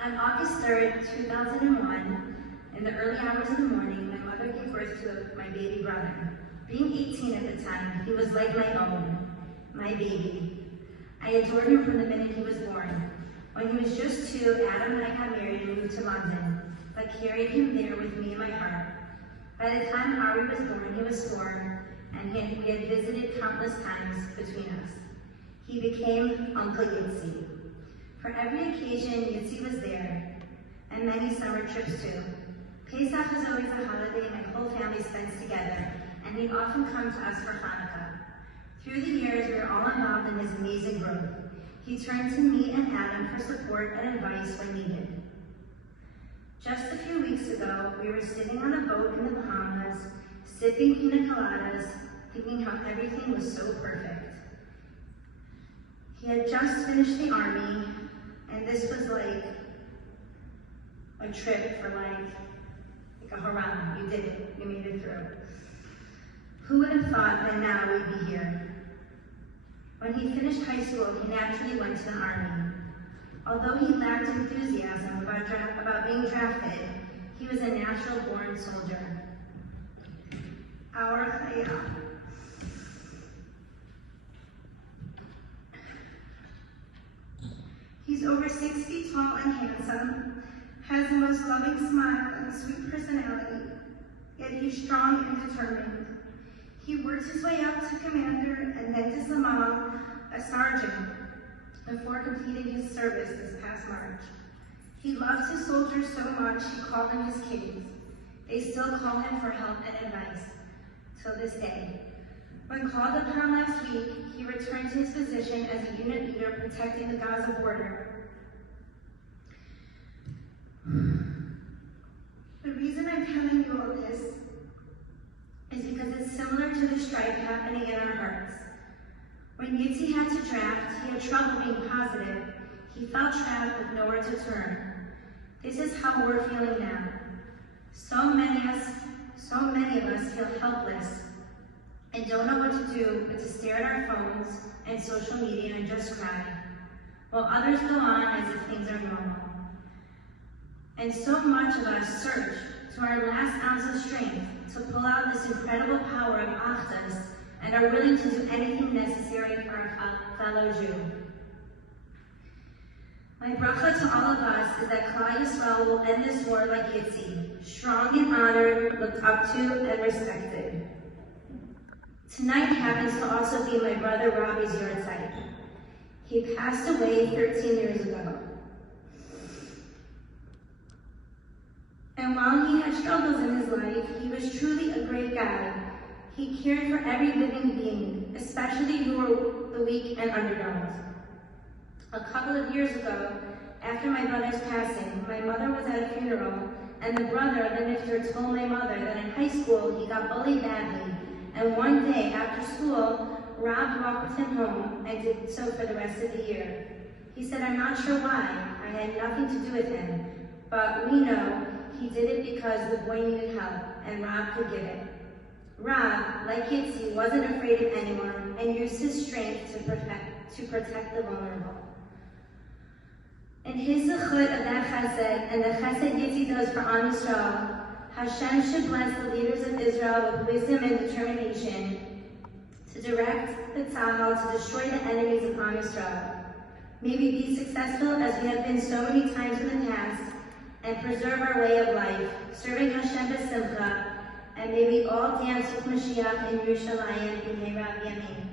On August 3rd, 2001, in the early hours of the morning, my mother gave birth to my baby brother. Being 18 at the time, he was like my own, my baby. I adored him from the minute he was born. When he was just 2, Adam and I got married and moved to London, but carried him there with me in my heart. By the time Ari was born, he was 4, and we had visited countless times between us. He became Uncle Yitzie. For every occasion, Yitzie was there, and many summer trips too. Pesach was always a holiday my whole family spends together, and he'd often come to us for Hanukkah. Through the years, we were all involved in his amazing growth. He turned to me and Adam for support and advice when needed. Just a few weeks ago, we were sitting on a boat in the Bahamas, sipping pina coladas, thinking how everything was so perfect. He had just finished the army, and this was like a trip for like a hurrah. You did it, you made it through. Who would have thought that now we'd be here? When he finished high school, he naturally went to the army. Although he lacked enthusiasm about being drafted, he was a natural-born soldier. Yahrtzeit. He's over 6 feet tall and handsome, has the most loving smile and a sweet personality, yet he's strong and determined. He worked his way up to commander and then to Samam, a sergeant, before completing his service this past March. He loved his soldiers so much he called them his kids. They still call him for help and advice, till this day. When called upon last week, he returned to his position as a unit leader protecting the Gaza border. The reason I'm telling you all this is because it's similar to the strife happening in our hearts. When Yitzie had to draft, he had trouble being positive. He felt trapped with nowhere to turn. This is how we're feeling now. So many of us feel helpless and don't know what to do but to stare at our phones and social media and just cry, while others go on as if things are normal. And so much of us search to our last ounce of strength to pull out this incredible power of yahrtzeit and are willing to do anything necessary for our fellow Jew. My bracha to all of us is that Klal Yisrael will end this war like Yitzie, strong and honored, looked up to and respected. Tonight happens to also be my brother Robbie's yahrtzeit. He passed away 13 years ago. And while he had struggles in his life, he was truly a great guy. He cared for every living being, especially who were the weak and underdogs. A couple of years ago, after my brother's passing, my mother was at a funeral, and the brother of the nifter told my mother that in high school he got bullied badly, and one day after school, Rob walked with him home and did so for the rest of the year. He said, "I'm not sure why. I had nothing to do with him, but we know he did it because the boy needed help, and Rob could give it." Rob, like Yitzie, wasn't afraid of anyone and used his strength to protect the vulnerable. In his zechut of that chesed and the chesed Yitzie does for Am Yisrael, Hashem should bless the leaders of Israel with wisdom and determination to direct the tzahal to destroy the enemies of Am Yisrael. May we be successful as we have been so many times in the past and preserve our way of life, serving Hashem b'simcha, and may we all dance with Mashiach in Yerushalayim b'mei Rav Yamin.